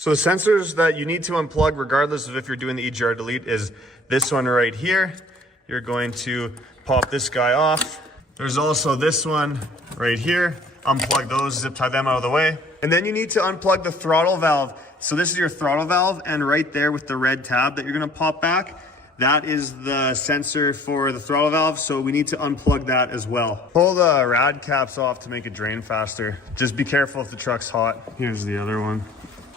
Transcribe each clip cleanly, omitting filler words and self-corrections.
So the sensors that you need to unplug, regardless of if you're doing the EGR delete, is this one right here. You're going to pop this guy off. There's also this one right here. Unplug those, zip tie them out of the way. And then you need to unplug the throttle valve. So this is your throttle valve, and right there with the red tab that you're gonna pop back, that is the sensor for the throttle valve, so we need to unplug that as well. Pull the rad caps off to make it drain faster. Just be careful if the truck's hot. Here's the other one.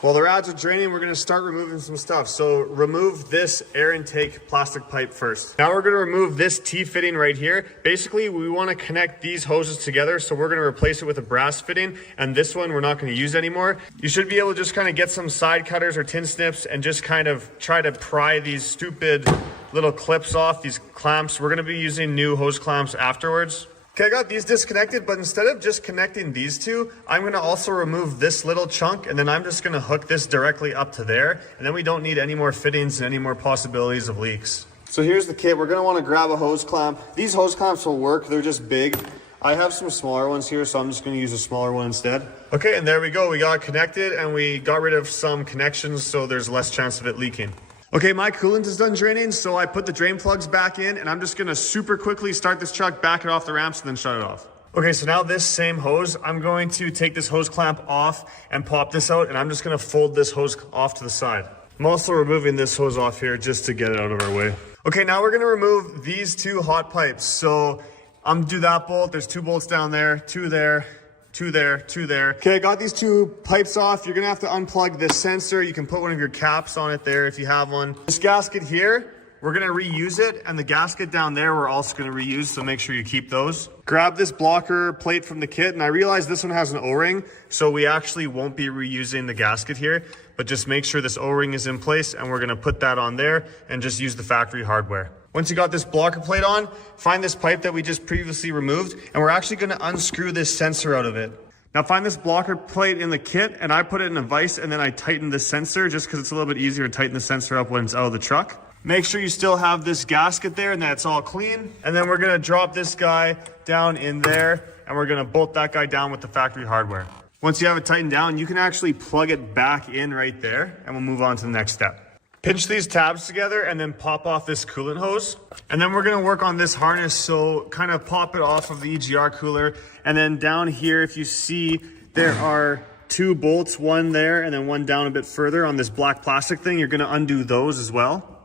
While the rads are draining, we're gonna start removing some stuff. So remove this air intake plastic pipe first. Now we're gonna remove this T-fitting right here. Basically, we wanna connect these hoses together, so we're gonna replace it with a brass fitting, and this one we're not gonna use anymore. You should be able to just kind of get some side cutters or tin snips and just kind of try to pry these stupid little clips off, these clamps. We're gonna be using new hose clamps afterwards. Okay, I got these disconnected, but instead of just connecting these two, I'm gonna also remove this little chunk, and then I'm just gonna hook this directly up to there, and then we don't need any more fittings and any more possibilities of leaks. So here's the kit. We're gonna wanna grab a hose clamp. These hose clamps will work, they're just big. I have some smaller ones here, so I'm just gonna use a smaller one instead. Okay, and there we go. We got connected, and we got rid of some connections, so there's less chance of it leaking. Okay, my coolant is done draining, so I put the drain plugs back in, and I'm just gonna super quickly start this truck, back it off the ramps, and then shut it off. Okay, so now this same hose, I'm going to take this hose clamp off and pop this out, and I'm just gonna fold this hose off to the side. I'm also removing this hose off here just to get it out of our way. Okay, now we're gonna remove these two hot pipes. So I'm gonna do that bolt. There's 2 bolts down there, 2 there, 2 there, 2 there. Okay, I got these 2 pipes off. You're gonna have to unplug this sensor. You can put one of your caps on it there if you have one. This gasket here, we're gonna reuse it, and the gasket down there we're also gonna reuse, so make sure you keep those. Grab this blocker plate from the kit, and I realize this one has an O-ring, so we actually won't be reusing the gasket here, but just make sure this O-ring is in place, and we're gonna put that on there and just use the factory hardware. Once you got this blocker plate on, find this pipe that we just previously removed, and we're actually gonna unscrew this sensor out of it. Now find this blocker plate in the kit, and I put it in a vise, and then I tighten the sensor just because it's a little bit easier to tighten the sensor up when it's out of the truck. Make sure you still have this gasket there and that's all clean. And then we're gonna drop this guy down in there, and we're gonna bolt that guy down with the factory hardware. Once you have it tightened down, you can actually plug it back in right there, and we'll move on to the next step. Pinch these tabs together and then pop off this coolant hose. And then we're gonna work on this harness, so kind of pop it off of the EGR cooler. And then down here, if you see, there are 2 bolts, one there and then one down a bit further on this black plastic thing. You're gonna undo those as well.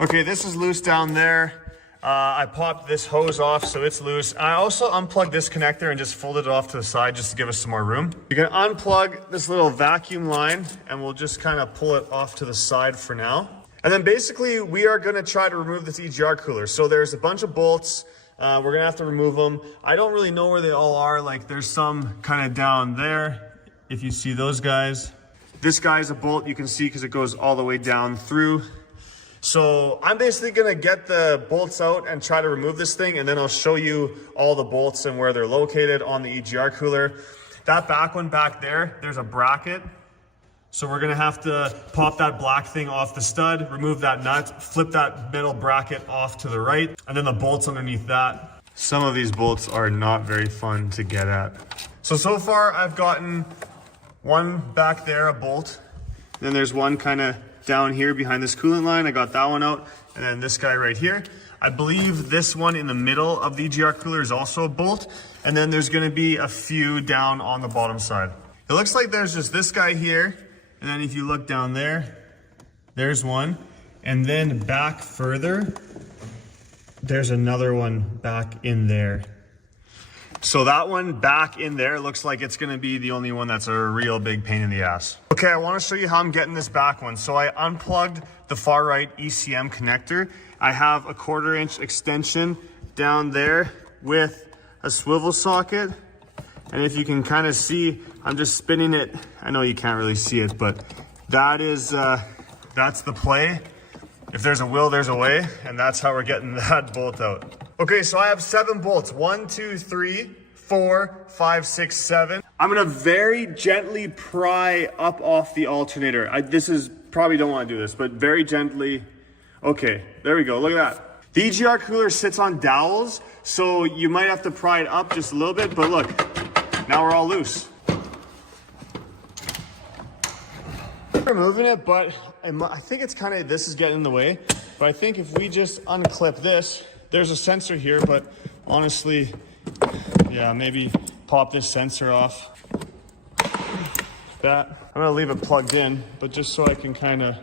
Okay, this is loose down there. I popped this hose off, so it's loose. I also unplugged this connector and just folded it off to the side just to give us some more room. You're gonna unplug this little vacuum line, and we'll just kind of pull it off to the side for now. And then basically we are gonna try to remove this EGR cooler. So there's a bunch of bolts. We're gonna have to remove them. I don't really know where they all are. Like there's some kind of down there, if you see those guys. This guy's a bolt you can see because it goes all the way down through. So I'm basically gonna get the bolts out and try to remove this thing, and then I'll show you all the bolts and where they're located on the EGR cooler. That back one back there, there's a bracket. So we're gonna have to pop that black thing off the stud, remove that nut, flip that metal bracket off to the right, and then the bolts underneath that. Some of these bolts are not very fun to get at. So far I've gotten one back there, a bolt. Then there's one kind of down here behind this coolant line. I got that one out, and then this guy right here. I believe this one in the middle of the EGR cooler is also a bolt, and then there's gonna be a few down on the bottom side. It looks like there's just this guy here, and then if you look down there, there's one, and then back further, there's another one back in there. So that one back in there looks like it's gonna be the only one that's a real big pain in the ass. Okay, I wanna show you how I'm getting this back one. So I unplugged the far right ECM connector. I have a 1/4 inch extension down there with a swivel socket. And if you can kind of see, I'm just spinning it. I know you can't really see it, but that is, that's the play. If there's a will, there's a way, and that's how we're getting that bolt out. Okay, so I have 7 bolts. 1, 2, 3, 4, 5, 6, 7. I'm gonna very gently pry up off the alternator. This is, probably don't wanna do this, but very gently. Okay, there we go, look at that. The EGR cooler sits on dowels, so you might have to pry it up just a little bit, but look, now we're all loose. Removing it, but I think it's kind of, this is getting in the way. But I think if we just unclip this, there's a sensor here, but honestly, yeah, maybe pop this sensor off. That. I'm gonna leave it plugged in, but just so I can kind of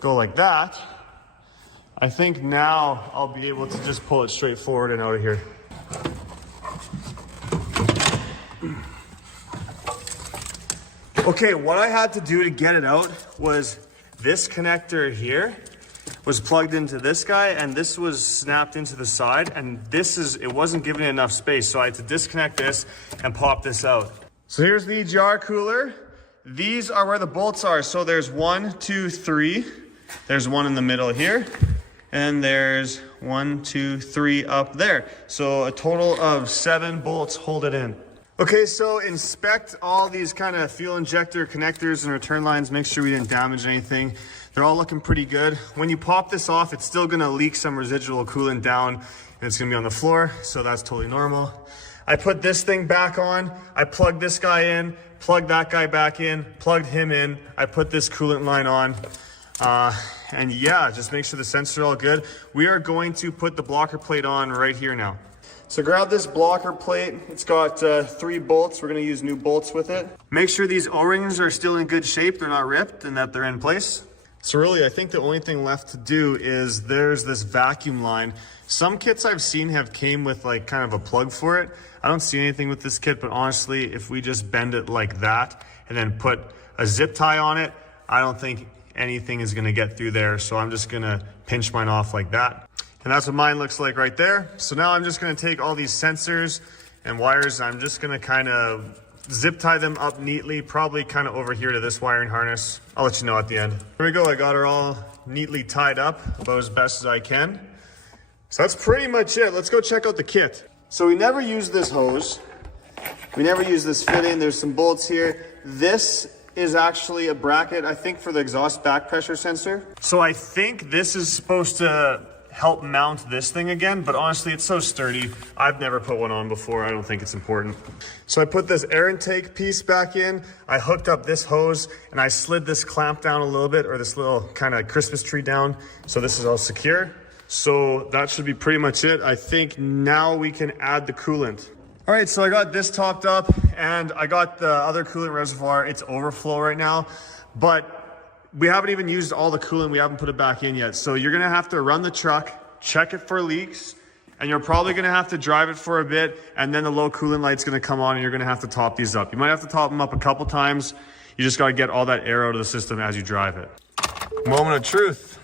go like that, I think now I'll be able to just pull it straight forward and out of here. Okay, what I had to do to get it out was this connector here was plugged into this guy, and this was snapped into the side, and it wasn't giving it enough space, so I had to disconnect this and pop this out. So here's the EGR cooler. These are where the bolts are. So there's 1, 2, 3. There's one in the middle here, and there's 1, 2, 3 up there. So a total of 7 bolts hold it in. Okay, so inspect all these kind of fuel injector connectors and return lines. Make sure we didn't damage anything. They're all looking pretty good. When you pop this off, it's still gonna leak some residual coolant down, and it's gonna be on the floor, so that's totally normal. I put this thing back on. I plugged this guy in, plugged that guy back in, plugged him in. I put this coolant line on. And yeah, just make sure the sensors are all good. We are going to put the blocker plate on right here now. So grab this blocker plate. It's got 3 bolts. We're gonna use new bolts with it. Make sure these O-rings are still in good shape. They're not ripped and that they're in place. So really, I think the only thing left to do is there's this vacuum line. Some kits I've seen have came with like kind of a plug for it. I don't see anything with this kit, but honestly, if we just bend it like that and then put a zip tie on it, I don't think anything is gonna get through there. So I'm just gonna pinch mine off like that. And that's what mine looks like right there. So now I'm just gonna take all these sensors and wires, and I'm just gonna kind of zip tie them up neatly, probably kind of over here to this wiring harness. I'll let you know at the end. Here we go, I got her all neatly tied up about as best as I can. So that's pretty much it. Let's go check out the kit. So we never use this hose. We never use this fitting. There's some bolts here. This is actually a bracket, I think, for the exhaust back pressure sensor. So I think this is supposed to help mount this thing again, but honestly, it's so sturdy. I've never put one on before. I don't think it's important. So I put this air intake piece back in. I hooked up this hose and I slid this clamp down a little bit, or this little kind of Christmas tree down. So this is all secure. So that should be pretty much it. I think now we can add the coolant. All right, so I got this topped up and I got the other coolant reservoir. It's overflow right now, but we haven't even used all the coolant. We haven't put it back in yet. So you're gonna have to run the truck, check it for leaks, and you're probably gonna have to drive it for a bit, and then the low coolant light's gonna come on and you're gonna have to top these up. You might have to top them up a couple times. You just gotta get all that air out of the system as you drive it. Moment of truth.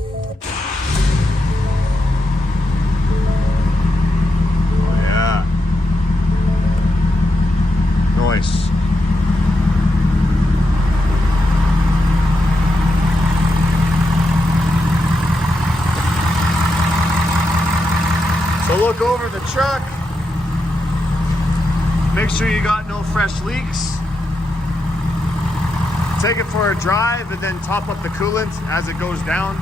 Oh yeah. Nice. So look over the truck, make sure you got no fresh leaks, take it for a drive and then top up the coolant as it goes down.